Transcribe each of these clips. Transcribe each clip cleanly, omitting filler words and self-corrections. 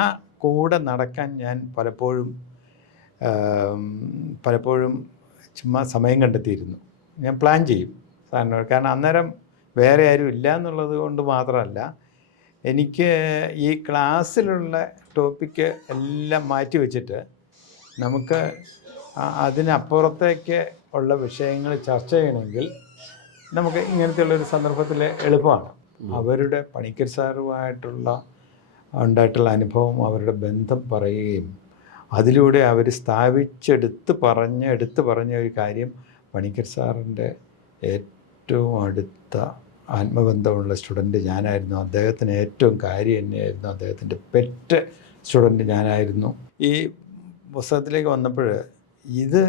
ആ കൂടെ നടക്കാൻ ഞാൻ പലപ്പോഴും ചുമ്മാ സമയം കണ്ടെത്തിയിരുന്നു. ഞാൻ പ്ലാൻ ചെയ്യും സാറിനോട്. കാരണം അന്നേരം വേറെ ആരും ഇല്ല എന്നുള്ളത് കൊണ്ട് മാത്രമല്ല, എനിക്ക് ഈ ക്ലാസ്സിലുള്ള ടോപ്പിക്ക് എല്ലാം മാറ്റി വെച്ചിട്ട് നമുക്ക് അതിനപ്പുറത്തേക്ക് ഉള്ള വിഷയങ്ങൾ ചർച്ച ചെയ്യണമെങ്കിൽ നമുക്ക് ഇങ്ങനത്തെയുള്ളൊരു സന്ദർഭത്തിൽ എളുപ്പമാണ്. അവരുടെ പണിക്കർ സാറുമായിട്ടുള്ള ഉണ്ടായിട്ടുള്ള അനുഭവം, അവരുടെ ബന്ധം പറയുകയും അതിലൂടെ അവർ എടുത്ത് പറഞ്ഞ ഒരു കാര്യം, പണിക്കർ സാറിൻ്റെ ഏറ്റവും അടുത്ത ആത്മബന്ധമുള്ള സ്റ്റുഡൻറ്റ് ഞാനായിരുന്നു. അദ്ദേഹത്തിന് ഏറ്റവും കാര്യം തന്നെയായിരുന്നു. അദ്ദേഹത്തിൻ്റെ പെറ്റ് സ്റ്റുഡൻറ്റ് ഞാനായിരുന്നു. ഈ പുസ്തകത്തിലേക്ക് വന്നപ്പോൾ ഇത്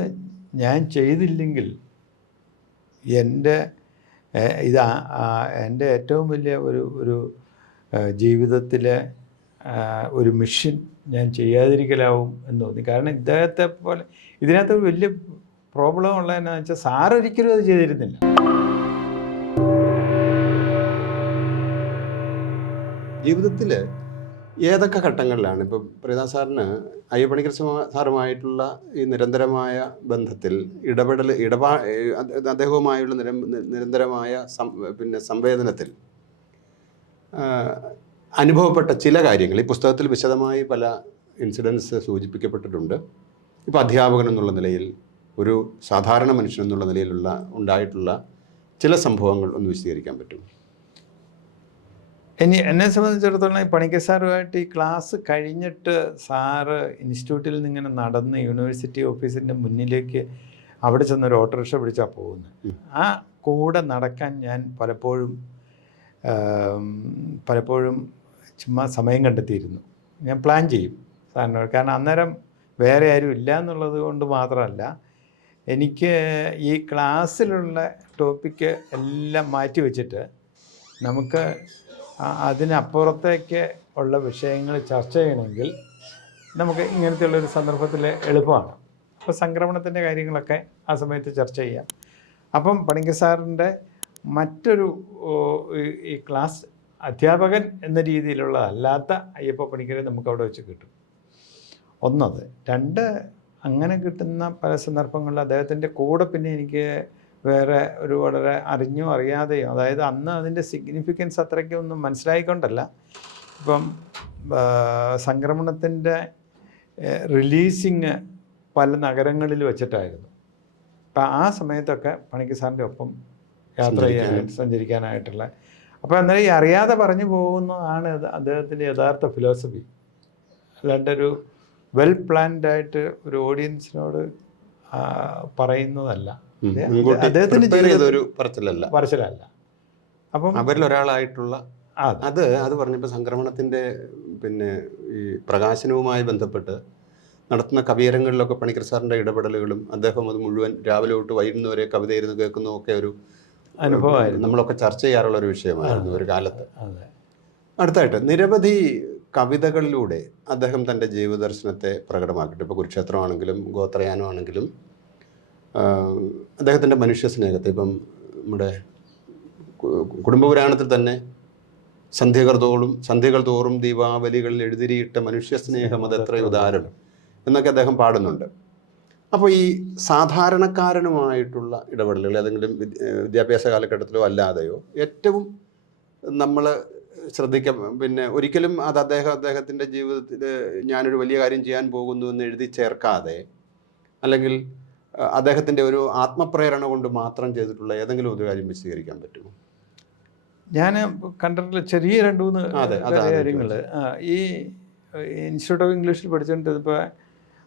ഞാൻ ചെയ്തില്ലെങ്കിൽ എൻ്റെ ഏറ്റവും വലിയ ഒരു ജീവിതത്തിലെ ഒരു മിഷൻ ഞാൻ ചെയ്യാതിരിക്കലാവും എന്ന് തോന്നി. കാരണം ഇദ്ദേഹത്തെ പോലെ ഇതിനകത്ത് വലിയ പ്രോബ്ലം ഉള്ളതെന്നു വെച്ചാൽ സാറൊരിക്കലും അത് ചെയ്തിരുന്നില്ല. ജീവിതത്തിൽ ഏതൊക്കെ ഘട്ടങ്ങളിലാണ് ഇപ്പം പ്രീത സാറിന് പണിക്കർ സാറുമായിട്ടുള്ള ഈ നിരന്തരമായ ബന്ധത്തിൽ അദ്ദേഹവുമായുള്ള നിരന്തരമായ സംവേദനത്തിൽ അനുഭവപ്പെട്ട ചില കാര്യങ്ങൾ ഈ പുസ്തകത്തിൽ വിശദമായി പല ഇൻസിഡൻസ് സൂചിപ്പിക്കപ്പെട്ടിട്ടുണ്ട്. ഇപ്പോൾ അധ്യാപകൻ എന്നുള്ള നിലയിൽ, ഒരു സാധാരണ മനുഷ്യൻ എന്നുള്ള നിലയിലുള്ള ഉണ്ടായിട്ടുള്ള ചില സംഭവങ്ങൾ ഒന്ന് വിശദീകരിക്കാൻ പറ്റും? എന്നെ സംബന്ധിച്ചിടത്തോളം ഈ പണിക്കർ സാറുമായിട്ട് ഈ ക്ലാസ് കഴിഞ്ഞിട്ട് സാറ് ഇൻസ്റ്റിറ്റ്യൂട്ടിൽ നിന്ന് ഇങ്ങനെ നടന്ന് യൂണിവേഴ്സിറ്റി ഓഫീസിൻ്റെ മുന്നിലേക്ക് അവിടെ ചെന്നൊരു ഓട്ടോറിക്ഷ പിടിച്ചാൽ പോകുന്നത്. ആ കൂടെ നടക്കാൻ ഞാൻ പലപ്പോഴും ചുമ്മാ സമയം കണ്ടെത്തിയിരുന്നു. ഞാൻ പ്ലാൻ ചെയ്യും സാറിനോട്. കാരണം അന്നേരം വേറെ ആരും ഇല്ല എന്നുള്ളത് കൊണ്ട് മാത്രമല്ല, എനിക്ക് ഈ ക്ലാസ്സിലുള്ള ടോപ്പിക്ക് എല്ലാം മാറ്റി വെച്ചിട്ട് നമുക്ക് അതിനപ്പുറത്തേക്ക് ഉള്ള വിഷയങ്ങൾ ചർച്ച ചെയ്യണമെങ്കിൽ നമുക്ക് ഇങ്ങനത്തെയുള്ളൊരു സന്ദർഭത്തിൽ എളുപ്പമാണ്. അപ്പോൾ സംക്രമണത്തിൻ്റെ കാര്യങ്ങളൊക്കെ ആ സമയത്ത് ചർച്ച ചെയ്യാം. അപ്പം പണിക്കർ സാറിൻ്റെ മറ്റൊരു ഈ ക്ലാസ് അധ്യാപകൻ എന്ന രീതിയിലുള്ളതല്ലാത്ത അയ്യപ്പ പണിക്കരെ നമുക്ക് അവിടെ വെച്ച് കിട്ടും. ഒന്നത്. രണ്ട്, അങ്ങനെ കിട്ടുന്ന പല സന്ദർഭങ്ങളിൽ അദ്ദേഹത്തിൻ്റെ കൂടെ പിന്നെ എനിക്ക് വേറെ ഒരു വളരെ അറിഞ്ഞോ അറിയാതെയോ, അതായത് അന്ന് അതിൻ്റെ സിഗ്നിഫിക്കൻസ് അത്രയ്ക്കൊന്നും മനസ്സിലായിക്കൊണ്ടല്ല, ഇപ്പം സംക്രമണത്തിൻ്റെ റിലീസിങ് പല നഗരങ്ങളിൽ വെച്ചിട്ടായിരുന്നു. അപ്പം ആ സമയത്തൊക്കെ പണിക്കർ സാറിൻ്റെ ഒപ്പം യാത്ര ചെയ്യാനായിട്ട് സഞ്ചരിക്കാനായിട്ടുള്ള, അപ്പോൾ അന്നേരം ഈ അറിയാതെ പറഞ്ഞു പോകുന്നതാണ് അദ്ദേഹത്തിൻ്റെ യഥാർത്ഥ ഫിലോസഫി. അല്ലാണ്ടൊരു വെൽ പ്ലാൻഡ് ആയിട്ട് ഒരു ഓഡിയൻസിനോട് പറയുന്നതല്ല. അദ്ദേഹത്തിൻ്റെ പറച്ചിലല്ല. അപ്പം അവരിൽ ഒരാളായിട്ടുള്ള അത് പറഞ്ഞപ്പോൾ സംക്രമണത്തിൻ്റെ ഈ പ്രകാശനവുമായി ബന്ധപ്പെട്ട് നടത്തുന്ന കവിയരങ്ങളിലൊക്കെ പണിക്കർ സാറിൻ്റെ ഇടപെടലുകളും അദ്ദേഹം അത് മുഴുവൻ രാവിലെ തൊട്ട് വൈകുന്നവരെ കവിതയിരുന്ന് കേൾക്കുന്നതൊക്കെ ഒരു അനുഭവമായിരുന്നു. നമ്മളൊക്കെ ചർച്ച ചെയ്യാറുള്ള ഒരു വിഷയമായിരുന്നു ഒരു കാലത്ത്. അടുത്തായിട്ട് നിരവധി കവിതകളിലൂടെ അദ്ദേഹം തൻ്റെ ജീവദർശനത്തെ പ്രകടമാക്കിയിട്ട്, ഇപ്പോൾ കുരുക്ഷേത്രമാണെങ്കിലും ഗോത്രയാനമാണെങ്കിലും അദ്ദേഹത്തിൻ്റെ മനുഷ്യസ്നേഹത്തെ, ഇപ്പം നമ്മുടെ കുടുംബപുരാണത്തിൽ തന്നെ സന്ധ്യകൾ തോറും ദീപാവലികളിൽ എഴുതിരിയിട്ട മനുഷ്യസ്നേഹം അതെത്ര ഉദാരം എന്നൊക്കെ അദ്ദേഹം പാടുന്നുണ്ട്. അപ്പോൾ ഈ സാധാരണക്കാരനുമായിട്ടുള്ള ഇടപെടലുകൾ ഏതെങ്കിലും വിദ്യാഭ്യാസ കാലഘട്ടത്തിലോ അല്ലാതെയോ ഏറ്റവും നമ്മൾ ഒരിക്കലും അത് അദ്ദേഹത്തിൻ്റെ ജീവിതത്തിൽ ഞാനൊരു വലിയ കാര്യം ചെയ്യാൻ പോകുന്നു എന്ന് എഴുതി ചേർക്കാതെ, അല്ലെങ്കിൽ അദ്ദേഹത്തിൻ്റെ ഒരു ആത്മപ്രേരണ കൊണ്ട് മാത്രം ചെയ്തിട്ടുള്ള ഏതെങ്കിലും ഒരു കാര്യം വിശദീകരിക്കാൻ പറ്റുമോ? ഞാൻ കണ്ടിട്ടുള്ള ചെറിയ 2-3 കാര്യങ്ങൾ. ഈ ഇൻസ്റ്റിറ്റ്യൂട്ട് ഓഫ് ഇംഗ്ലീഷിൽ പഠിച്ചുകൊണ്ടിരുന്നപ്പോൾ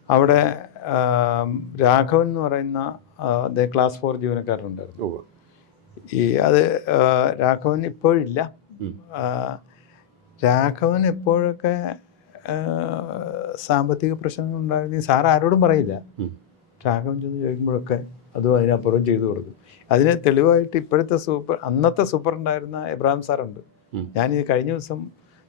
അവിടെ രാഘവൻ എന്ന് പറയുന്ന ക്ലാസ് 4 ജീവനക്കാരനുണ്ടായിരുന്നു. രാഘവൻ ഇപ്പോഴില്ല. രാഘവൻ എപ്പോഴൊക്കെ സാമ്പത്തിക പ്രശ്നങ്ങൾ ഉണ്ടാകുകയും സാർ ആരോടും പറയില്ല. രാഘവൻ ചെന്ന് ചോദിക്കുമ്പോഴൊക്കെ അതും അതിനപ്പുറം ചെയ്തു കൊടുക്കും. അതിന് തെളിവായിട്ട് അന്നത്തെ സൂപ്പറുണ്ടായിരുന്ന എബ്രഹാം സാറുണ്ട്. ഞാനിത് കഴിഞ്ഞ ദിവസം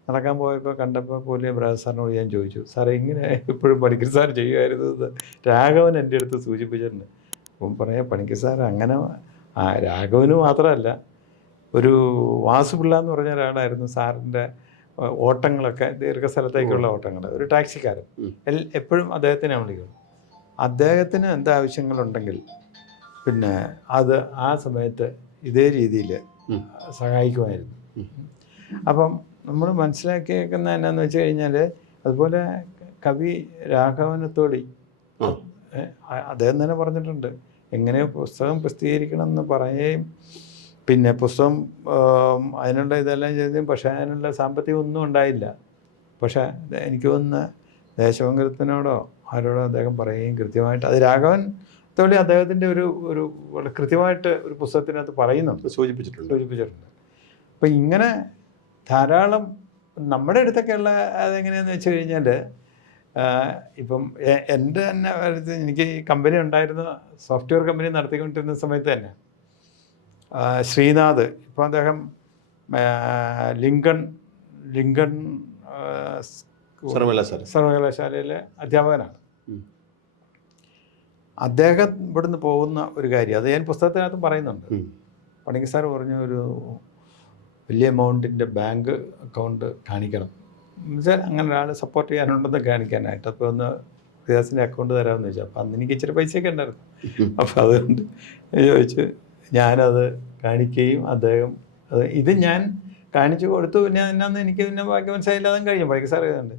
നടക്കാൻ പോയപ്പോൾ കണ്ടപ്പോൾ പോലും എബ്രഹാം സാറിനോട് ഞാൻ ചോദിച്ചു, സാറേ ഇങ്ങനെ എപ്പോഴും പണിക്കർ സാർ ചെയ്യുമായിരുന്നത് രാഘവൻ എൻ്റെ അടുത്ത് സൂചിപ്പിച്ചിട്ടുണ്ട്. അപ്പം പറയാം, പണിക്കർ സാർ അങ്ങനെ രാഘവന് മാത്രമല്ല, ഒരു വാസുപിള്ള എന്ന് പറഞ്ഞ ഒരാളായിരുന്നു സാറിൻ്റെ ഓട്ടങ്ങളൊക്കെ ദീർഘസ്ഥലത്തേക്കുള്ള ഓട്ടങ്ങൾ, ഒരു ടാക്സിക്കാരൻ എപ്പോഴും അദ്ദേഹത്തിനെ വിളിക്കും. അദ്ദേഹത്തിന് എന്താവശ്യങ്ങളുണ്ടെങ്കിൽ പിന്നെ അത് ആ സമയത്ത് ഇതേ രീതിയിൽ സഹായിക്കുമായിരുന്നു. അപ്പം നമ്മൾ മനസ്സിലാക്കിയേക്കുന്ന എന്നാന്ന് വെച്ച് കഴിഞ്ഞാൽ, അതുപോലെ കവി രാഘവനത്തോടി അദ്ദേഹം തന്നെ പറഞ്ഞിട്ടുണ്ട്, എങ്ങനെ പുസ്തകം പ്രസിദ്ധീകരിക്കണം എന്ന് പറയുകയും പിന്നെ പുസ്തകം അതിനുള്ള ഇതെല്ലാം ചെയ്തു, പക്ഷേ അതിനുള്ള സാമ്പത്തികം ഒന്നും ഉണ്ടായില്ല. പക്ഷേ എനിക്ക് തോന്നുന്ന ദേശമംഗലത്തിനോടോ ആരോടോ അദ്ദേഹം പറയുകയും കൃത്യമായിട്ട്, അത് രാഘവൻ തോളി അദ്ദേഹത്തിൻ്റെ ഒരു കൃത്യമായിട്ട് ഒരു പുസ്തകത്തിനകത്ത് പറയുന്നുണ്ട്, സൂചിപ്പിച്ചിട്ടുണ്ട്. അപ്പം ഇങ്ങനെ ധാരാളം നമ്മുടെ അടുത്തൊക്കെയുള്ള അതെങ്ങനെയാണെന്ന് വെച്ച് കഴിഞ്ഞാൽ, ഇപ്പം എൻ്റെ തന്നെ എനിക്ക് ഈ കമ്പനി ഉണ്ടായിരുന്ന, സോഫ്റ്റ്വെയർ കമ്പനി നടത്തിക്കൊണ്ടിരുന്ന സമയത്ത് തന്നെ ശ്രീനാഥ്, ഇപ്പോൾ അദ്ദേഹം ലിങ്കൺ സർവകലാശാലയിലെ അധ്യാപകനാണ്. അദ്ദേഹം ഇവിടുന്ന് പോകുന്ന ഒരു കാര്യം, അത് ഞാൻ പുസ്തകത്തിനകത്തും പറയുന്നുണ്ട്. പണിക്കർ സാർ പറഞ്ഞു, ഒരു വലിയ എമൗണ്ടിൻ്റെ ബാങ്ക് അക്കൗണ്ട് കാണിക്കണം എന്നുവെച്ചാൽ അങ്ങനെ ഒരാൾ സപ്പോർട്ട് ചെയ്യാനുണ്ടെന്ന് കാണിക്കാനായിട്ട്. അപ്പോൾ ഒന്ന് റിയാസിൻ്റെ അക്കൗണ്ട് തരാമെന്ന് ചോദിച്ചു. അപ്പോൾ അന്ന് എനിക്ക് ഇച്ചിരി പൈസയൊക്കെ ഉണ്ടായിരുന്നു. അപ്പോൾ അതുകൊണ്ട് ചോദിച്ചു, ഞാനത് കാണിക്കുകയും അദ്ദേഹം ഇത് ഞാൻ കാണിച്ചു കൊടുത്തു. പിന്നെ എന്നാന്ന് എനിക്ക് പിന്നെ ബാക്കി മനസ്സിലായില്ലാതെ കഴിഞ്ഞു. പണിക്കർ സാർ എഴുതുന്നുണ്ട്,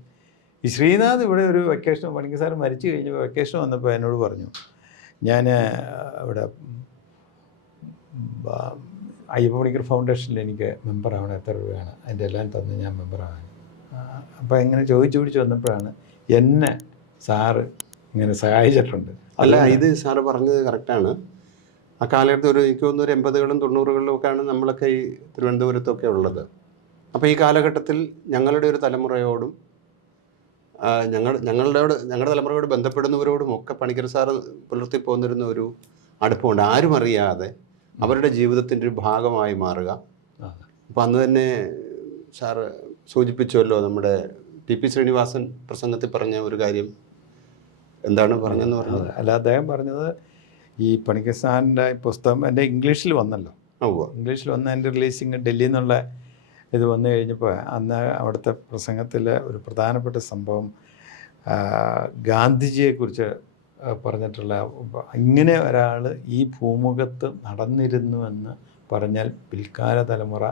ഈ ശ്രീനാഥ് ഇവിടെ ഒരു വെക്കേഷൻ, പണിക്കർ സാർ മരിച്ചു കഴിഞ്ഞപ്പോൾ വെക്കേഷൻ വന്നപ്പോൾ എന്നോട് പറഞ്ഞു, ഞാൻ ഇവിടെ അയ്യപ്പ പണിക്കർ ഫൗണ്ടേഷനിൽ എനിക്ക് മെമ്പറാവണം, എത്ര രൂപയാണ്, അതിൻ്റെ എല്ലാം തന്ന് ഞാൻ മെമ്പറാകാൻ. അപ്പോൾ ഇങ്ങനെ ചോദിച്ചു പിടിച്ച് വന്നപ്പോഴാണ് എന്നെ സാറ് ഇങ്ങനെ സഹായിച്ചിട്ടുണ്ട്. അല്ല, ഇത് സാറ് പറഞ്ഞത് കറക്റ്റാണ്. ആ കാലഘട്ടത്തിൽ എനിക്ക് തോന്നുന്നു ഒരു 80കളും 90കളിലും ഒക്കെയാണ് നമ്മളൊക്കെ ഈ തിരുവനന്തപുരത്തൊക്കെ ഉള്ളത്. അപ്പോൾ ഈ കാലഘട്ടത്തിൽ ഞങ്ങളുടെ ഒരു തലമുറയോടും ഞങ്ങളുടെ തലമുറയോട് ബന്ധപ്പെടുന്നവരോടും ഒക്കെ പണിക്കർ സാറ് പുലർത്തി പോന്നിരുന്ന ഒരു അടുപ്പമുണ്ട്. ആരും അറിയാതെ അവരുടെ ജീവിതത്തിൻ്റെ ഒരു ഭാഗമായി മാറുക. അപ്പോൾ അന്ന് തന്നെ സാറ് സൂചിപ്പിച്ചുവല്ലോ, നമ്മുടെ ടി.പി. ശ്രീനിവാസൻ പ്രസംഗത്തിൽ പറഞ്ഞ ഒരു കാര്യം എന്താണ് പറഞ്ഞതെന്ന് പറഞ്ഞത്? അല്ല, അദ്ദേഹം പറഞ്ഞത് ഈ പണിക്കർ സാറിൻ്റെ പുസ്തകം എൻ്റെ ഇംഗ്ലീഷിൽ വന്നല്ലോ. ഇംഗ്ലീഷിൽ വന്ന എൻ്റെ റിലീസിങ് ഡൽഹിയിൽ നിന്നുള്ള ഇത് വന്നു കഴിഞ്ഞപ്പോൾ അന്ന് അവിടുത്തെ പ്രസംഗത്തിൽ ഒരു പ്രധാനപ്പെട്ട സംഭവം ഗാന്ധിജിയെക്കുറിച്ച് പറഞ്ഞിട്ടുള്ള, ഇങ്ങനെ ഒരാൾ ഈ ഭൂമുഖത്ത് നടന്നിരുന്നുവെന്ന് പറഞ്ഞാൽ പിൽക്കാല തലമുറ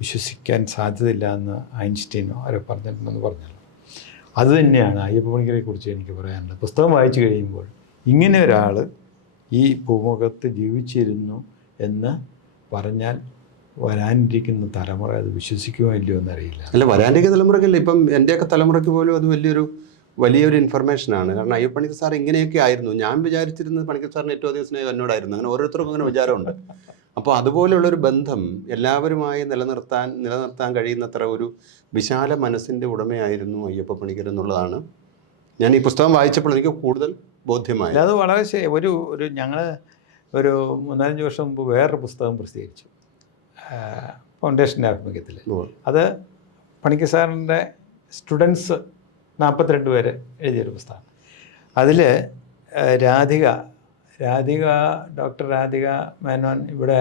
വിശ്വസിക്കാൻ സാധ്യതയില്ല എന്ന് ഐൻസ്റ്റീനോ ആരോ പറഞ്ഞിട്ടുണ്ടെന്ന് പറഞ്ഞല്ലോ. അതുതന്നെയാണ് അയ്യപ്പ പണിക്കരെ കുറിച്ച് എനിക്ക് പറയാനുള്ളത്. പുസ്തകം വായിച്ചു കഴിയുമ്പോൾ ഇങ്ങനെ ഒരാൾ ഈ ഭൂമുഖത്ത് ജീവിച്ചിരുന്നു എന്ന് പറഞ്ഞാൽ വരാനിരിക്കുന്ന തലമുറ അത് വിശ്വസിക്കുമോ ഇല്ലയോ എന്നറിയില്ല. അല്ല, വരാനിരിക്കുന്ന തലമുറയ്ക്കല്ല, ഇപ്പം എൻ്റെയൊക്കെ തലമുറയ്ക്ക് പോലും അത് വലിയൊരു ഇൻഫർമേഷനാണ്. കാരണം അയ്യപ്പ പണിക്കർ സാർ ഇങ്ങനെയൊക്കെ ആയിരുന്നു. ഞാൻ വിചാരിച്ചിരുന്നത് പണിക്കർ സാറിന് ഏറ്റവും അധികം സ്നേഹം എന്നോടായിരുന്നു. അങ്ങനെ ഓരോരുത്തർക്കും അങ്ങനെ വിചാരമുണ്ട്. അപ്പോൾ അതുപോലെയുള്ളൊരു ബന്ധം എല്ലാവരുമായി നിലനിർത്താൻ കഴിയുന്നത്ര ഒരു വിശാല മനസ്സിൻ്റെ ഉടമയായിരുന്നു അയ്യപ്പ പണിക്കർ എന്നുള്ളതാണ് ഞാൻ ഈ പുസ്തകം വായിച്ചപ്പോൾ എനിക്ക് കൂടുതൽ ബോധ്യമായി. അത് വളരെ ഒരു ഞങ്ങൾ ഒരു 3-4 വർഷം മുമ്പ് വേറൊരു പുസ്തകം പ്രസിദ്ധീകരിച്ചു, ഫൗണ്ടേഷൻ്റെ ആഭിമുഖ്യത്തിൽ. അത് പണിക്കർ സാറിൻ്റെ സ്റ്റുഡൻസ് 42 പേര് എഴുതിയൊരു പുസ്തകം. അതിൽ ഡോക്ടർ രാധിക മേനോൻ ഇവിടെ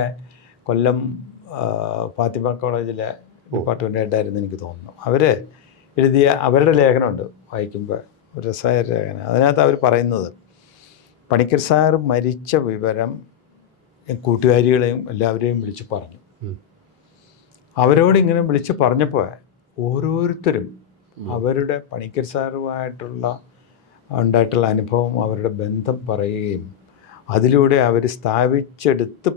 കൊല്ലം ഫാത്തിമ കോളേജിലെ ഡിപ്പാർട്ട്മെൻ്റ് ഹെഡായിരുന്നു എനിക്ക് തോന്നുന്നു. അവർ എഴുതിയ അവരുടെ ലേഖനമുണ്ട്, വായിക്കുമ്പോൾ ഒരു രസമായ ലേഖനം. അതിനകത്ത് അവർ പറയുന്നത്, പണിക്കർ സാർ മരിച്ച വിവരം കൂട്ടുകാരികളെയും എല്ലാവരെയും വിളിച്ച് പറഞ്ഞു. അവരോട് ഇങ്ങനെ വിളിച്ച് പറഞ്ഞപ്പോൾ ഓരോരുത്തരും അവരുടെ പണിക്കർ സാറുമായിട്ടുള്ള ഉണ്ടായിട്ടുള്ള അനുഭവം, അവരുടെ ബന്ധം പറയുകയും അതിലൂടെ അവർ എടുത്ത്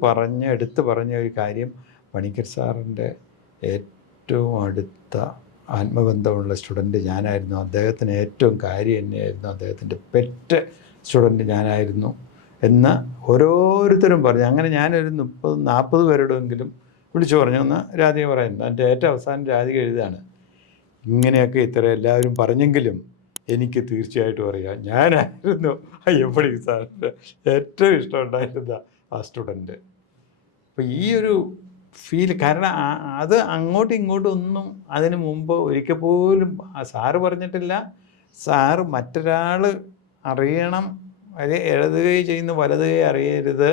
പറഞ്ഞ ഒരു കാര്യം, പണിക്കർ സാറിൻ്റെ ഏറ്റവും അടുത്ത ആത്മബന്ധമുള്ള സ്റ്റുഡൻറ്റ് ഞാനായിരുന്നു, അദ്ദേഹത്തിന് ഏറ്റവും കാര്യം തന്നെയായിരുന്നു, അദ്ദേഹത്തിൻ്റെ പെറ്റ് സ്റ്റുഡൻറ്റ് ഞാനായിരുന്നു എന്ന് ഓരോരുത്തരും പറഞ്ഞു. അങ്ങനെ ഞാനൊരു 30-40 പേരോടെങ്കിലും വിളിച്ചു പറഞ്ഞു എന്ന് രാധിക പറയുന്നു. എൻ്റെ ഏറ്റവും അവസാനം രാധിക എഴുതാണ്, ഇങ്ങനെയൊക്കെ എല്ലാവരും പറഞ്ഞെങ്കിലും എനിക്ക് തീർച്ചയായിട്ടും അറിയാം, ഞാനായിരുന്നു അയ്യപ്പ പണിക്കർ സാറിൻ്റെ ഏറ്റവും ഇഷ്ടമുണ്ടായിരുന്ന ആ സ്റ്റുഡൻറ്റ്. അപ്പോൾ ഈ ഒരു ഫീൽ, കാരണം അത് അങ്ങോട്ടും ഇങ്ങോട്ടും ഒന്നും അതിന് മുമ്പ് ഒരിക്കൽ പോലും സാറ് പറഞ്ഞിട്ടില്ല. സാറ് മറ്റൊരാൾ അറിയണം, ഇടതുകൈ ചെയ്യുന്ന വലതുകൈ അറിയരുത്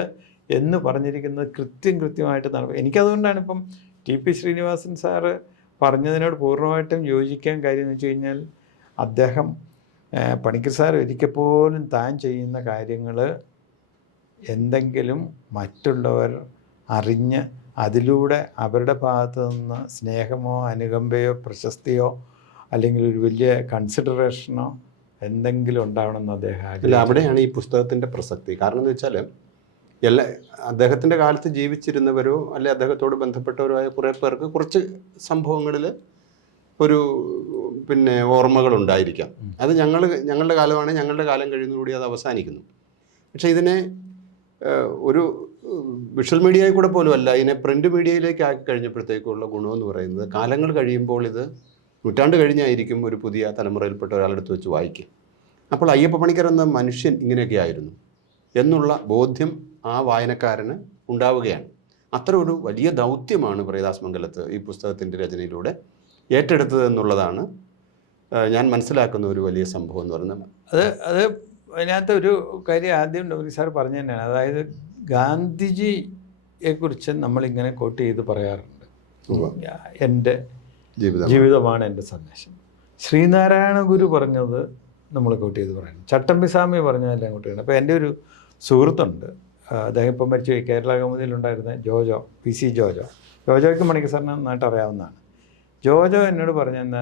എന്ന് പറഞ്ഞിരിക്കുന്നത് കൃത്യമായിട്ട് നടക്കും. എനിക്കതുകൊണ്ടാണ് ഇപ്പം ടി.പി. ശ്രീനിവാസൻ സാറ് പറഞ്ഞതിനോട് പൂർണ്ണമായിട്ടും യോജിക്കാൻ കാര്യം എന്ന് വെച്ച് കഴിഞ്ഞാൽ അദ്ദേഹം പണിക്കർ സാർ ഒരിക്കൽ പോലും താൻ ചെയ്യുന്ന കാര്യങ്ങൾ എന്തെങ്കിലും മറ്റുള്ളവർ അറിഞ്ഞ് അതിലൂടെ അവരുടെ ഭാഗത്തു നിന്ന് സ്നേഹമോ അനുകമ്പയോ പ്രശസ്തിയോ അല്ലെങ്കിൽ ഒരു വലിയ കൺസിഡറേഷനോ എന്തെങ്കിലും ഉണ്ടാവണമെന്ന് അദ്ദേഹം അല്ല, അവിടെയാണ് ഈ പുസ്തകത്തിൻ്റെ പ്രസക്തി. കാരണം എന്ന് വെച്ചാൽ അദ്ദേഹത്തിൻ്റെ കാലത്ത് ജീവിച്ചിരുന്നവരോ അല്ലെ അദ്ദേഹത്തോട് ബന്ധപ്പെട്ടവരോ ആയ കുറേ പേർക്ക് കുറച്ച് സംഭവങ്ങളിൽ ഒരു ഓർമ്മകളുണ്ടായിരിക്കാം. അത് ഞങ്ങളുടെ കാലമാണ്, ഞങ്ങളുടെ കാലം കഴിയുന്നതോടെ അത് അവസാനിക്കുന്നു. പക്ഷേ ഇതിനെ ഒരു വിഷ്വൽ മീഡിയയിൽ കൂടെ പോലും അല്ല, ഇതിനെ പ്രിൻ്റ് മീഡിയയിലേക്ക് ആക്കി കഴിഞ്ഞപ്പോഴത്തേക്കുള്ള ഗുണമെന്ന് പറയുന്നത് കാലങ്ങൾ കഴിയുമ്പോൾ ഇത് നൂറ്റാണ്ട് കഴിഞ്ഞായിരിക്കും ഒരു പുതിയ തലമുറയിൽപ്പെട്ട ഒരാളെടുത്ത് വെച്ച് വായിക്കും. അപ്പോൾ അയ്യപ്പ പണിക്കർ എന്ന മനുഷ്യൻ ഇങ്ങനെയൊക്കെ ആയിരുന്നു എന്നുള്ള ബോധ്യം ആ വായനക്കാരന് ഉണ്ടാവുകയാണ്. അത്ര ഒരു വലിയ ദൗത്യമാണ് പ്രേതാസ് മംഗലത്ത് ഈ പുസ്തകത്തിൻ്റെ രചനയിലൂടെ ഏറ്റെടുത്തത് എന്നുള്ളതാണ് ഞാൻ മനസ്സിലാക്കുന്ന ഒരു വലിയ സംഭവം എന്ന് പറയുന്നത്. അത് അതിനകത്ത് ഒരു കാര്യം ആദ്യം ഡോക്ടർ സാർ പറഞ്ഞു തന്നെയാണ്. അതായത് ഗാന്ധിജിയെക്കുറിച്ച് നമ്മളിങ്ങനെ കോട്ട് ചെയ്ത് പറയാറുണ്ട്, എൻ്റെ ജീവിതമാണ് എൻ്റെ സന്ദേശം. ശ്രീനാരായണ ഗുരു പറഞ്ഞത് നമ്മൾ കോട്ട് ചെയ്ത് പറയുന്നത്, ചട്ടമ്പി സ്വാമി പറഞ്ഞതെല്ലാം കോട്ട് ചെയ്യണം. അപ്പോൾ എൻ്റെ ഒരു സുഹൃത്തുണ്ട്, അദ്ദേഹം ഇപ്പം മരിച്ചു പോയി, കേരള കൗമുദിയിലുണ്ടായിരുന്ന ജോജോ, PC ജോജോയ്ക്ക് പണിക്കർ സാറിന് നന്നായിട്ട് അറിയാവുന്നതാണ്. ജോജോ എന്നോട് പറഞ്ഞെന്താ,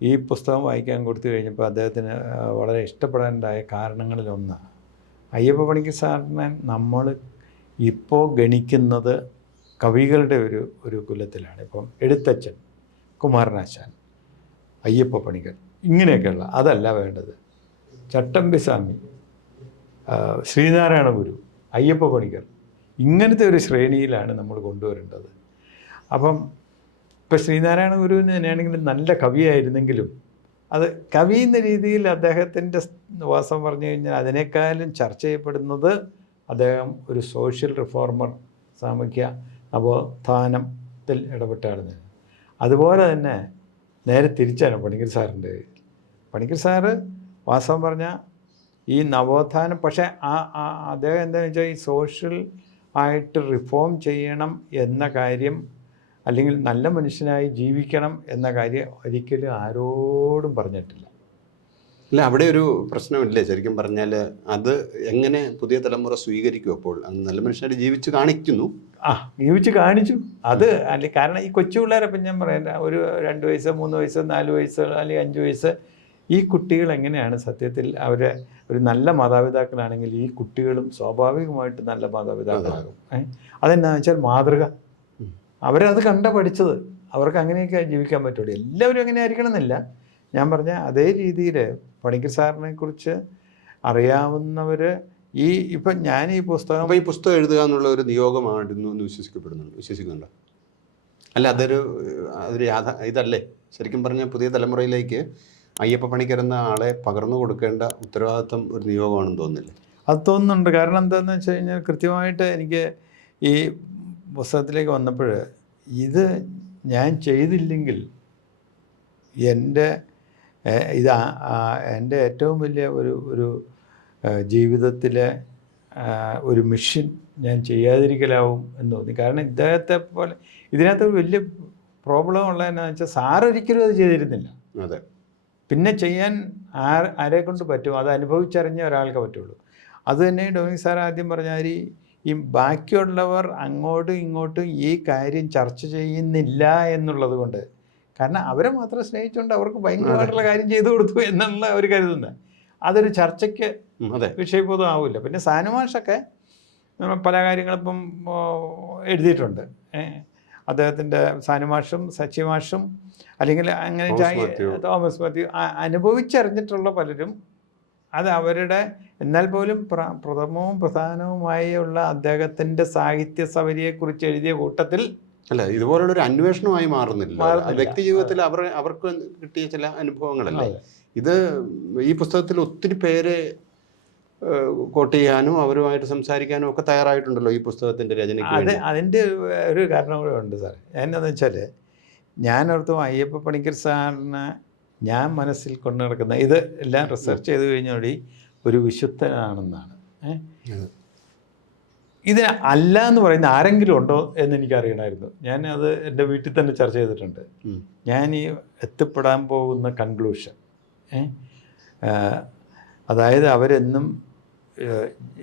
ഈ പുസ്തകം വായിക്കാൻ കൊടുത്തു കഴിഞ്ഞപ്പോൾ അദ്ദേഹത്തിന് വളരെ ഇഷ്ടപ്പെടാനുണ്ടായ കാരണങ്ങളിലൊന്ന്, അയ്യപ്പ പണിക്കർ സാറിനെ നമ്മൾ ഇപ്പോൾ ഗണിക്കുന്നത് കവികളുടെ ഒരു കുലത്തിലാണ്. ഇപ്പം എഴുത്തച്ഛൻ, കുമാരനാശാൻ, അയ്യപ്പ പണിക്കർ, ഇങ്ങനെയൊക്കെയുള്ള അതല്ല വേണ്ടത്. ചട്ടമ്പി സ്വാമി, ശ്രീനാരായണ ഗുരു, അയ്യപ്പ പണിക്കർ, ഇങ്ങനത്തെ ഒരു ശ്രേണിയിലാണ് നമ്മൾ കൊണ്ടുവരേണ്ടത്. അപ്പം ഇപ്പം ശ്രീനാരായണ ഗുരുവിന് തന്നെയാണെങ്കിലും നല്ല കവിയായിരുന്നെങ്കിലും അത് കവി എന്ന രീതിയിൽ അദ്ദേഹത്തിൻ്റെ വാസം പറഞ്ഞു കഴിഞ്ഞാൽ അതിനേക്കാളും ചർച്ച ചെയ്യപ്പെടുന്നത് അദ്ദേഹം ഒരു സോഷ്യൽ റിഫോർമർ, സാമൂഹ്യ നവോത്ഥാനത്തിൽ ഇടപെട്ടായിരുന്നു. അതുപോലെ തന്നെ നേരെ തിരിച്ചാണ് പണിക്കർ സാറിൻ്റെ. പണിക്കർ സാറ് വാസ്തവം പറഞ്ഞാൽ ഈ നവോത്ഥാനം, പക്ഷേ അദ്ദേഹം എന്താണെന്ന് വെച്ചാൽ ഈ സോഷ്യൽ ആയിട്ട് റിഫോം ചെയ്യണം എന്ന കാര്യം, അല്ലെങ്കിൽ നല്ല മനുഷ്യനായി ജീവിക്കണം എന്ന കാര്യം ഒരിക്കലും ആരോടും പറഞ്ഞിട്ടില്ല. അല്ല, അവിടെ ഒരു പ്രശ്നമില്ലേ ശരിക്കും പറഞ്ഞാൽ? അത് എങ്ങനെ പുതിയ തലമുറ സ്വീകരിക്കും? അപ്പോൾ നല്ല മനുഷ്യനായിട്ട് ജീവിച്ച് കാണിക്കുന്നു, ജീവിച്ച് കാണിച്ചു. അത് അല്ലെ, കാരണം ഈ കൊച്ചു പിള്ളേരപ്പം ഞാൻ പറയാം, ഒരു 2 വയസ്സ് 3 വയസ്സ് 4 വയസ്സ് അല്ലെങ്കിൽ 5 വയസ്സ്, ഈ കുട്ടികൾ എങ്ങനെയാണ് സത്യത്തിൽ അവരെ ഒരു നല്ല മാതാപിതാക്കളാണെങ്കിൽ ഈ കുട്ടികളും സ്വാഭാവികമായിട്ട് നല്ല മാതാപിതാക്കളാകും. അതെന്നാന്ന് വെച്ചാൽ മാതൃക, അവരത് കണ്ട പഠിച്ചത്, അവർക്ക് അങ്ങനെയൊക്കെ ജീവിക്കാൻ പറ്റുള്ളൂ. എല്ലാവരും അങ്ങനെ ആയിരിക്കണം എന്നില്ല. ഞാൻ പറഞ്ഞ അതേ രീതിയിൽ പണിക്കർ സാറിനെ കുറിച്ച് അറിയാവുന്നവർ ഇപ്പം ഞാൻ ഈ പുസ്തകം എഴുതുക എന്നുള്ള ഒരു നിയോഗമായിരുന്നു എന്ന് വിശ്വസിക്കുന്നുണ്ടോ? അല്ല, അതൊരു ഇതല്ലേ ശരിക്കും പറഞ്ഞാൽ പുതിയ തലമുറയിലേക്ക് അയ്യപ്പ പണിക്കർ എന്ന ആളെ പകർന്നു കൊടുക്കേണ്ട ഉത്തരവാദിത്വം ഒരു നിയോഗമാണെന്ന് തോന്നുന്നില്ലേ? അത് തോന്നുന്നുണ്ട്. കാരണം എന്താണെന്ന് വെച്ച് കഴിഞ്ഞാൽ കൃത്യമായിട്ട് എനിക്ക് ഈ പുസ്തകത്തിലേക്ക് വന്നപ്പോൾ ഇത് ഞാൻ ചെയ്തില്ലെങ്കിൽ എൻ്റെ ഏറ്റവും വലിയ ഒരു ജീവിതത്തിലെ ഒരു മിഷൻ ഞാൻ ചെയ്യാതിരിക്കലാവും എന്ന് തോന്നി. കാരണം ഇദ്ദേഹത്തെ പോലെ ഇതിനകത്ത് വലിയ പ്രോബ്ലം ഉള്ളതെന്നു വെച്ചാൽ സാറൊരിക്കലും അത് ചെയ്തിരുന്നില്ല. അതെ, പിന്നെ ചെയ്യാൻ ആരെ കൊണ്ട് പറ്റും? അത് അനുഭവിച്ചറിഞ്ഞ ഒരാൾക്ക് പറ്റുള്ളൂ. അത് തന്നെ ഡൊമിനിക് സാർ ആദ്യം പറഞ്ഞാൽ ഈ ബാക്കിയുള്ളവർ അങ്ങോട്ടും ഇങ്ങോട്ടും ഈ കാര്യം ചർച്ച ചെയ്യുന്നില്ല എന്നുള്ളത് കൊണ്ട്, കാരണം അവരെ മാത്രം സ്നേഹിച്ചുകൊണ്ട് അവർക്ക് ഭയങ്കരമായിട്ടുള്ള കാര്യം ചെയ്തു കൊടുത്തു എന്നുള്ള അവർ കരുതുന്നത് അതൊരു ചർച്ചയ്ക്ക് വിഷയബോധം ആവില്ല. പിന്നെ സാനുമാഷൊക്കെ പല കാര്യങ്ങളിപ്പം എഴുതിയിട്ടുണ്ട്. അദ്ദേഹത്തിൻ്റെ സാനുമാഷും സച്ചിമാഷും അല്ലെങ്കിൽ അങ്ങനെ തോമസ് മാത്യു അനുഭവിച്ചറിഞ്ഞിട്ടുള്ള പലരും അത് അവരുടെ, എന്നാൽ പോലും പ്രഥമവും പ്രധാനവുമായുള്ള അദ്ദേഹത്തിൻ്റെ സാഹിത്യ സവരിയെക്കുറിച്ച് എഴുതിയ കൂട്ടത്തിൽ അല്ല, ഇതുപോലുള്ള ഒരു അന്വേഷണമായി മാറുന്നില്ല. വ്യക്തി ജീവിതത്തിൽ അവർക്ക് കിട്ടിയ ചില അനുഭവങ്ങളല്ലേ ഇത്. ഈ പുസ്തകത്തിൽ ഒത്തിരി പേരെ കോട്ട് ചെയ്യാനും അവരുമായിട്ട് സംസാരിക്കാനും ഒക്കെ തയ്യാറായിട്ടുണ്ടല്ലോ ഈ പുസ്തകത്തിൻ്റെ രചനയ്ക്ക്. അതിൻ്റെ ഒരു കാരണം കൂടെ ഉണ്ട് സാർ. എന്നാന്ന് വെച്ചാൽ ഞാനോർത്തും അയ്യപ്പ പണിക്കർ സാറിനെ ഞാൻ മനസ്സിൽ കൊണ്ടു നടക്കുന്ന ഇത് എല്ലാം റിസർച്ച് ചെയ്ത് കഴിഞ്ഞോടി ഒരു വിശുദ്ധനാണെന്നാണ്. ഇതിന് അല്ല എന്ന് പറയുന്ന ആരെങ്കിലും ഉണ്ടോ എന്ന് എനിക്കറിയണമായിരുന്നു. ഞാൻ അത് എൻ്റെ വീട്ടിൽ തന്നെ ചർച്ച ചെയ്തിട്ടുണ്ട്. ഞാൻ ഈ എത്തിപ്പെടാൻ പോകുന്ന കൺക്ലൂഷൻ, അതായത് അവരെന്നും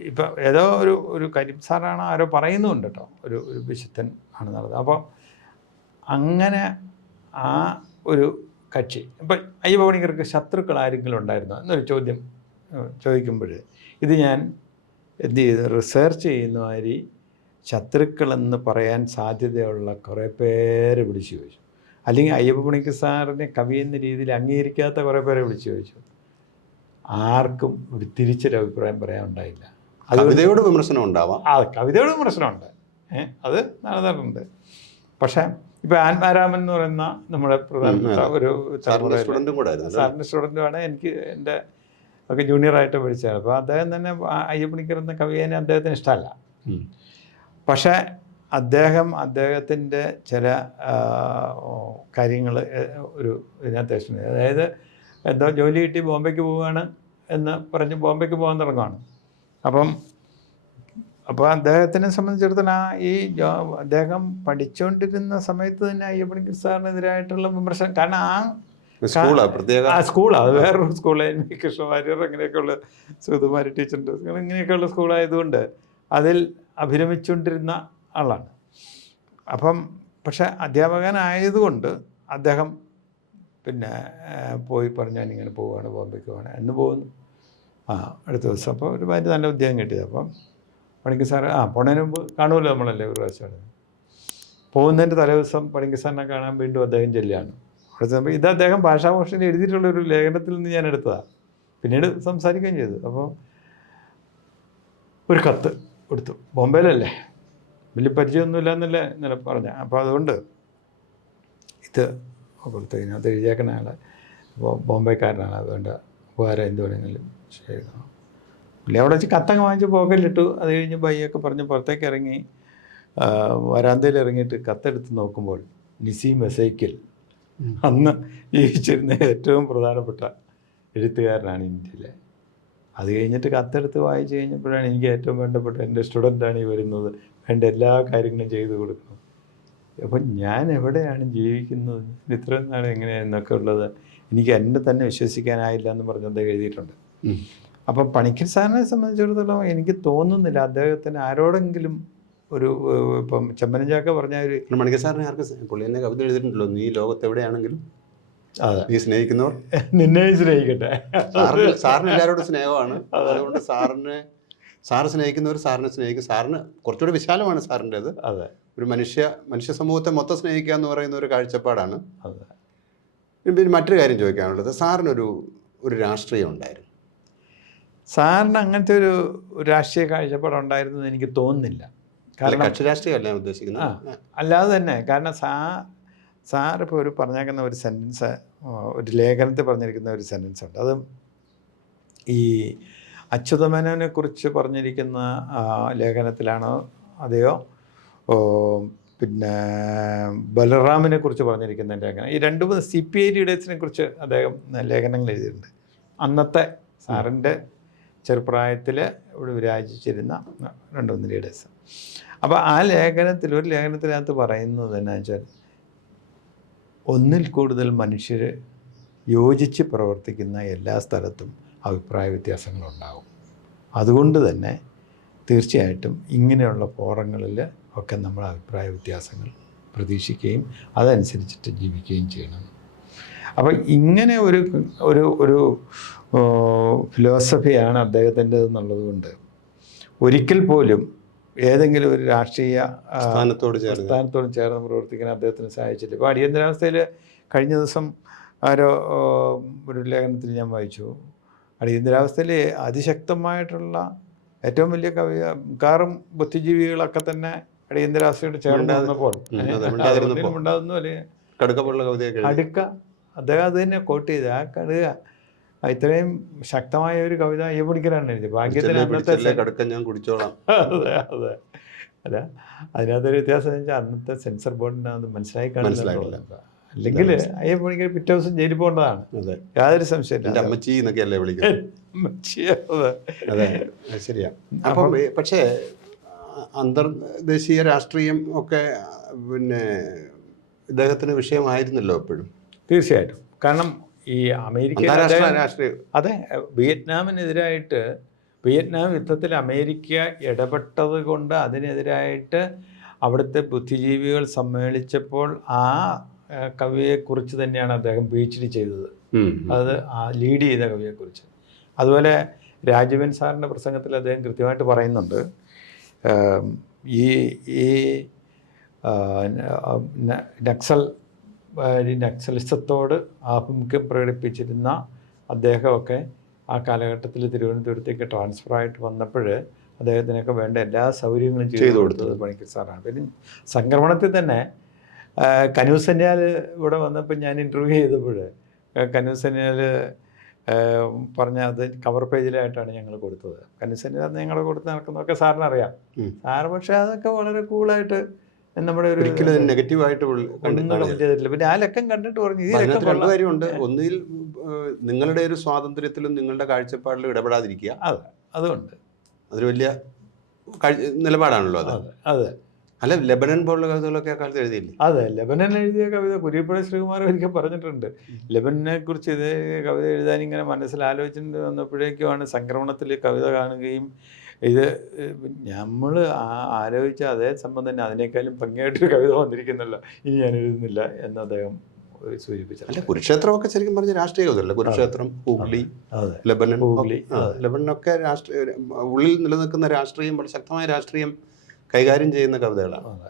ഇപ്പം ഏതോ ഒരു കരീം സാറാണ് ആരോ പറയുന്നുണ്ട് കേട്ടോ, ഒരു വിശുദ്ധൻ ആണ് നടന്നത്. അപ്പം അങ്ങനെ ആ ഒരു കക്ഷി ഇപ്പം അയ്യപ്പ പണിക്കർക്ക് ശത്രുക്കൾ ആരെങ്കിലും ഉണ്ടായിരുന്നോ എന്നൊരു ചോദ്യം ചോദിക്കുമ്പോൾ ഇത് ഞാൻ എന്ത് ചെയ്തു, റിസർച്ച് ചെയ്യുന്ന മാതിരി ശത്രുക്കളെന്ന് പറയാൻ സാധ്യതയുള്ള കുറേ പേരെ വിളിച്ചു ചോദിച്ചു. അല്ലെങ്കിൽ അയ്യപ്പ പണിക്കർ സാറിനെ കവി എന്ന രീതിയിൽ അംഗീകരിക്കാത്ത കുറേ പേരെ വിളിച്ചു ചോദിച്ചു. ആർക്കും ഒരു തിരിച്ചൊരു അഭിപ്രായം പറയാൻ ഉണ്ടായില്ല. കവിതയോട് വിമർശനം ഉണ്ടാവാം, കവിതയോട് വിമർശനമുണ്ട്, അത് നടന്നിട്ടുണ്ട്. പക്ഷേ ഇപ്പോൾ ആത്മാരാമൻ എന്ന് പറയുന്ന നമ്മുടെ പ്രധാനപ്പെട്ട ഒരു സാറിൻ്റെ സ്റ്റുഡൻറ്റുമാണ്. എനിക്ക് എൻ്റെ ഒക്കെ ജൂനിയറായിട്ട് പഠിച്ചതാണ്. അപ്പോൾ അദ്ദേഹം തന്നെ അയ്യപ്പ പണിക്കർ എന്ന കവിയെ അദ്ദേഹത്തിന് ഇഷ്ടമല്ല. പക്ഷേ അദ്ദേഹത്തിൻ്റെ ചില കാര്യങ്ങൾ ഒരു ഇതിനകത്ത്, അതായത് എന്തോ ജോലി കിട്ടി ബോംബെക്ക് പോവുകയാണ് എന്ന് പറഞ്ഞ് ബോംബെക്ക് പോകാൻ തുടങ്ങുകയാണ്. അപ്പോൾ അദ്ദേഹത്തിനെ സംബന്ധിച്ചിടത്തോളം അദ്ദേഹം പഠിച്ചുകൊണ്ടിരുന്ന സമയത്ത് തന്നെ അയ്യപ്പ പണിക്കർ സാറിനെതിരായിട്ടുള്ള വിമർശനം, കാരണം സ്കൂളാണ്, അത് വേറൊരു സ്കൂളായി കൃഷ്ണവാര്യർ അങ്ങനെയൊക്കെയുള്ള സുഗതകുമാരി ടീച്ചറിൻ്റെ ഇങ്ങനെയൊക്കെയുള്ള സ്കൂളായതുകൊണ്ട് അതിൽ അഭിരമിച്ചുകൊണ്ടിരുന്ന ആളാണ്. പക്ഷെ അധ്യാപകനായതുകൊണ്ട് അദ്ദേഹം പിന്നെ പോയി പറഞ്ഞു ഞാനിങ്ങനെ പോവുകയാണ്, ബോംബെക്ക് പോവാണ് എന്ന് പോകുന്നു. അടുത്ത ദിവസം അപ്പോൾ ഒരു ഭാര്യ നല്ല ഉദ്യോഗം കിട്ടിയത്. അപ്പം പണിക്കർ സാറ് പോണതിന് മുമ്പ് കാണുമല്ലോ നമ്മളല്ലേ ഒരു പ്രാവശ്യം. പോകുന്നതിൻ്റെ തലേദിവസം പണിക്കർ സാറിനെ കാണാൻ വീണ്ടും അദ്ദേഹം ചെല്ലുകയാണ്. അടുത്ത ഇത് അദ്ദേഹം ഭാഷാഭൂഷണിൽ എഴുതിയിട്ടുള്ളൊരു ലേഖനത്തിൽ നിന്ന് ഞാൻ എടുത്തതാണ്, പിന്നീട് സംസാരിക്കുകയും ചെയ്തു. അപ്പോൾ ഒരു കത്ത് കൊടുത്തു, ബോംബെയിലല്ലേ, വലിയ പരിചയമൊന്നുമില്ല എന്നല്ലേ ഇന്നലെ പറഞ്ഞ. അപ്പോൾ അതുകൊണ്ട് ഇത് കൊടുത്തു. ഇതിനകത്ത് എഴുതിയേക്കുന്ന ആൾ അപ്പോൾ ബോംബെക്കാരനാണ്, അതുകൊണ്ട് ഉപകാരം എന്ത് വേണമെങ്കിലും ചെയ്യണം. പുള്ളി അവിടെ വെച്ച് കത്തങ്ങ് വാങ്ങിച്ച് പോക്കറ്റിലിട്ടു. അത് കഴിഞ്ഞ് ബയ്യൊക്കെ പറഞ്ഞ് പുറത്തേക്ക് ഇറങ്ങി വരാന്തയിൽ ഇറങ്ങിയിട്ട് കത്തെടുത്ത് നോക്കുമ്പോൾ നിസീം എസൈക്കിൽ അന്ന് ജീവിച്ചിരുന്ന ഏറ്റവും പ്രധാനപ്പെട്ട എഴുത്തുകാരനാണ് ഇന്ത്യയിലെ. അത് കഴിഞ്ഞിട്ട് കത്തെടുത്ത് വായിച്ച് കഴിഞ്ഞപ്പോഴാണ് എനിക്ക് ഏറ്റവും വേണ്ടപ്പെട്ട എൻ്റെ സ്റ്റുഡൻ്റാണ് ഈ വരുന്നത്, വേണ്ട എല്ലാ കാര്യങ്ങളും ചെയ്തു കൊടുക്കണം. അപ്പം ഞാൻ എവിടെയാണ് ജീവിക്കുന്നത്, ഇത്രയും നാൾ എങ്ങനെയാണെന്നൊക്കെ ഉള്ളത് എനിക്ക് എന്നെ തന്നെ വിശ്വസിക്കാനായില്ല എന്ന് പറഞ്ഞത് എഴുതിയിട്ടുണ്ട്. അപ്പം പണിക്കർ സാറിനെ സംബന്ധിച്ചിടത്തോളം എനിക്ക് തോന്നുന്നില്ല അദ്ദേഹത്തിന് ആരോടെങ്കിലും ഒരു ഇപ്പം ചെമ്മനഞ്ചാക്ക പറഞ്ഞ ഒരു മണിക്കർ സാറിനെ ആർക്കും പുള്ളി എന്നെ കവിത എഴുതിയിട്ടുണ്ടല്ലോ, നീ ലോകത്ത് എവിടെയാണെങ്കിലും നീ സ്നേഹിക്കുന്നവർ നിന്നെ സ്നേഹിക്കട്ടെ. സാറിന് എല്ലാവരോടും സ്നേഹമാണ്. അതുകൊണ്ട് സാറ് സ്നേഹിക്കുന്നവർ സാറിനെ സ്നേഹിക്കും. സാറിന് കുറച്ചുകൂടി വിശാലമാണ് സാറിൻ്റെത്. അതെ, ഒരു മനുഷ്യ സമൂഹത്തെ മൊത്തം സ്നേഹിക്കുക എന്ന് പറയുന്ന ഒരു കാഴ്ചപ്പാടാണ്. അതെ. പിന്നെ മറ്റൊരു കാര്യം ചോദിക്കാനുള്ളത്, സാറിനൊരു രാഷ്ട്രീയം ഉണ്ടായിരുന്നു? സാറിന് അങ്ങനത്തെ ഒരു രാഷ്ട്രീയ കാഴ്ചപ്പാടുണ്ടായിരുന്നു എനിക്ക് തോന്നുന്നില്ല. കാരണം കക്ഷി രാഷ്ട്രീയമല്ല ഉദ്ദേശിക്കുന്നത്, അല്ലാതെ തന്നെ. കാരണം സാറിപ്പോൾ ഒരു പറഞ്ഞേക്കുന്ന ഒരു സെൻറ്റൻസ്, ഒരു ലേഖനത്തിൽ പറഞ്ഞിരിക്കുന്ന ഒരു സെൻറ്റൻസ് ഉണ്ട്. അത് ഈ അച്യുതമേനോനെ കുറിച്ച് പറഞ്ഞിരിക്കുന്ന ലേഖനത്തിലാണോ അതെയോ പിന്നെ ബലറാമിനെ കുറിച്ച് പറഞ്ഞിരിക്കുന്ന ലേഖനം, ഈ രണ്ട് മൂന്ന് CPI ലീഡേഴ്സിനെ കുറിച്ച് അദ്ദേഹം ലേഖനങ്ങൾ എഴുതിയിട്ടുണ്ട്. അന്നത്തെ സാറിൻ്റെ ചെറുപ്രായത്തിൽ ഇവിടെ വിരാജിച്ചിരുന്ന 2-3 ലീഡേഴ്സ്. അപ്പോൾ ആ ഒരു ലേഖനത്തിനകത്ത് പറയുന്നത് എന്നാ വെച്ചാൽ, ഒന്നിൽ കൂടുതൽ മനുഷ്യർ യോജിച്ച് പ്രവർത്തിക്കുന്ന എല്ലാ സ്ഥലത്തും അഭിപ്രായ വ്യത്യാസങ്ങളുണ്ടാകും. അതുകൊണ്ട് തന്നെ തീർച്ചയായിട്ടും ഇങ്ങനെയുള്ള ഫോറങ്ങളിൽ ഒക്കെ നമ്മൾ അഭിപ്രായ വ്യത്യാസങ്ങൾ പ്രതീക്ഷിക്കുകയും അതനുസരിച്ചിട്ട് ജീവിക്കുകയും ചെയ്യണം. അപ്പോൾ ഇങ്ങനെ ഒരു ഫിലോസഫിയാണ് അദ്ദേഹത്തിൻ്റെത് എന്നുള്ളത് കൊണ്ട് ഒരിക്കൽ പോലും ഏതെങ്കിലും ഒരു രാഷ്ട്രീയ സ്ഥാനത്തോട് ചേർന്ന് പ്രവർത്തിക്കാൻ അദ്ദേഹത്തിന് സാധിച്ചില്ല. ഇപ്പോൾ അടിയന്തരാവസ്ഥയിൽ കഴിഞ്ഞ ദിവസം ഒരു ലേഖനത്തിൽ ഞാൻ വായിച്ചു, അടിയന്തരാവസ്ഥയിൽ അതിശക്തമായിട്ടുള്ള ഏറ്റവും വലിയ കാറും ബുദ്ധിജീവികളൊക്കെ തന്നെ അടിയന്തരാവസ്ഥയോട് ചേർന്ന് വന്നപ്പോൾ ഉണ്ടാകുന്നു. അല്ലെങ്കിൽ കടുക്ക അദ്ദേഹം അത് തന്നെ കോട്ട് ചെയ്ത്, ആ കടുക ഇത്രയും ശക്തമായ ഒരു കവിത അയ്യപ്പ പണിക്കരാണ് എഴുതി. ഭാഗ്യത്തിന് അന്നത്തെ അതെ അല്ല, അതിനകത്തൊരു വ്യത്യാസം വെച്ചാൽ അന്നത്തെ സെൻസർ ബോർഡിന് അത് മനസ്സിലായി കാണില്ല. അല്ലെങ്കിൽ അയ്യപ്പ പണിക്കർ പിറ്റേ ദിവസം ജയിലിൽ പോകേണ്ടതാണ്, യാതൊരു സംശയമില്ല. അമ്മച്ചി എന്നൊക്കെയല്ലേ വിളിക്കുന്നത്. ശരിയാ. അപ്പം പക്ഷേ അന്തർദേശീയ രാഷ്ട്രീയം ഒക്കെ പിന്നെ ഇദ്ദേഹത്തിന് വിഷയമായിരുന്നല്ലോ എപ്പോഴും. തീർച്ചയായിട്ടും. കാരണം ഈ അമേരിക്ക അന്താരാഷ്ട്ര രാഷ്ട്രീയം, അതെ, വിയറ്റ്നാമിനെതിരായിട്ട് വിയറ്റ്നാം യുദ്ധത്തിൽ അമേരിക്ക ഇടപെട്ടത് കൊണ്ട് അതിനെതിരായിട്ട് അവിടുത്തെ ബുദ്ധിജീവികൾ സമ്മേളിച്ചപ്പോൾ ആ കവിയെക്കുറിച്ച് തന്നെയാണ് അദ്ദേഹം PhD ചെയ്തത്. അത് ലീഡ് ചെയ്ത കവിയെക്കുറിച്ച്. അതുപോലെ രാജീവൻ സാറിൻ്റെ പ്രസംഗത്തിൽ അദ്ദേഹം കൃത്യമായിട്ട് പറയുന്നുണ്ട്, ഈ നക്സലിസത്തോട് ആഭിമുഖ്യം പ്രകടിപ്പിച്ചിരുന്ന അദ്ദേഹമൊക്കെ ആ കാലഘട്ടത്തിൽ തിരുവനന്തപുരത്തേക്ക് ട്രാൻസ്ഫർ ആയിട്ട് വന്നപ്പോൾ അദ്ദേഹത്തിനൊക്കെ വേണ്ട എല്ലാ സൗകര്യങ്ങളും ചെയ്തു കൊടുത്തത് പണിക്കർ സാറാണ്. പിന്നെ സംക്രമണത്തിൽ തന്നെ കനൂസന്യാൽ ഇവിടെ വന്നപ്പോൾ ഞാൻ ഇൻ്റർവ്യൂ ചെയ്തപ്പോൾ കനൂസന്യാൽ പറഞ്ഞ അത് കവർ പേജിലായിട്ടാണ് ഞങ്ങൾ കൊടുത്തത്. കനൂസന്യാൽ ഞങ്ങൾ കൊടുത്ത് നടക്കുന്നതൊക്കെ സാറിനറിയാം. സാറ് പക്ഷേ അതൊക്കെ വളരെ കൂളായിട്ട് നമ്മുടെ ഒരു നെഗറ്റീവായിട്ട് ചെയ്തിട്ടില്ല. പിന്നെ ആ ലക്കം കണ്ടിട്ട് പറഞ്ഞു രണ്ട് കാര്യമുണ്ട്. ഒന്നിൽ നിങ്ങളുടെ ഒരു സ്വാതന്ത്ര്യത്തിലും നിങ്ങളുടെ കാഴ്ചപ്പാടിലും ഇടപെടാതിരിക്കുക. അതെ, അതുകൊണ്ട് അതൊരു വലിയ നിലപാടാണല്ലോ അത്. അതെ. അല്ല, ലെബനൻ പോലുള്ള കവിതകളൊക്കെ ആ കാലത്ത് എഴുതിയില്ലേ? അതെ, ലെബനൻ എഴുതിയ കവിത കുര്യപ്പുഴ ശ്രീകുമാർ ഒരിക്കൽ പറഞ്ഞിട്ടുണ്ട്. ലെബനനെ കുറിച്ച് ഇതേ കവിത എഴുതാൻ ഇങ്ങനെ മനസ്സിലാലോചിച്ചിട്ട് വന്നപ്പോഴേക്കുമാണ് സംക്രമണത്തിൽ കവിത കാണുകയും ഇത് നമ്മൾ ആലോചിച്ച അതേ സംഭവം തന്നെ അതിനേക്കാളും ഭംഗിയായിട്ടൊരു കവിത വന്നിരിക്കുന്നല്ലോ, ഇനി ഞാൻ എഴുതുന്നില്ല എന്ന് അദ്ദേഹം സൂചിപ്പിച്ചു. അല്ല, കുരുക്ഷേത്രമൊക്കെ ശരിക്കും പറഞ്ഞ രാഷ്ട്രീയ കവിതയല്ല. കുരുക്ഷേത്രം, ഹൂഗ്ലി, ലെബനൻ, ലെബനനൊക്കെ ഉള്ളിൽ നിലനിൽക്കുന്ന രാഷ്ട്രീയം, വളരെ ശക്തമായ രാഷ്ട്രീയം കൈകാര്യം ചെയ്യുന്ന കവിതകളാണ്.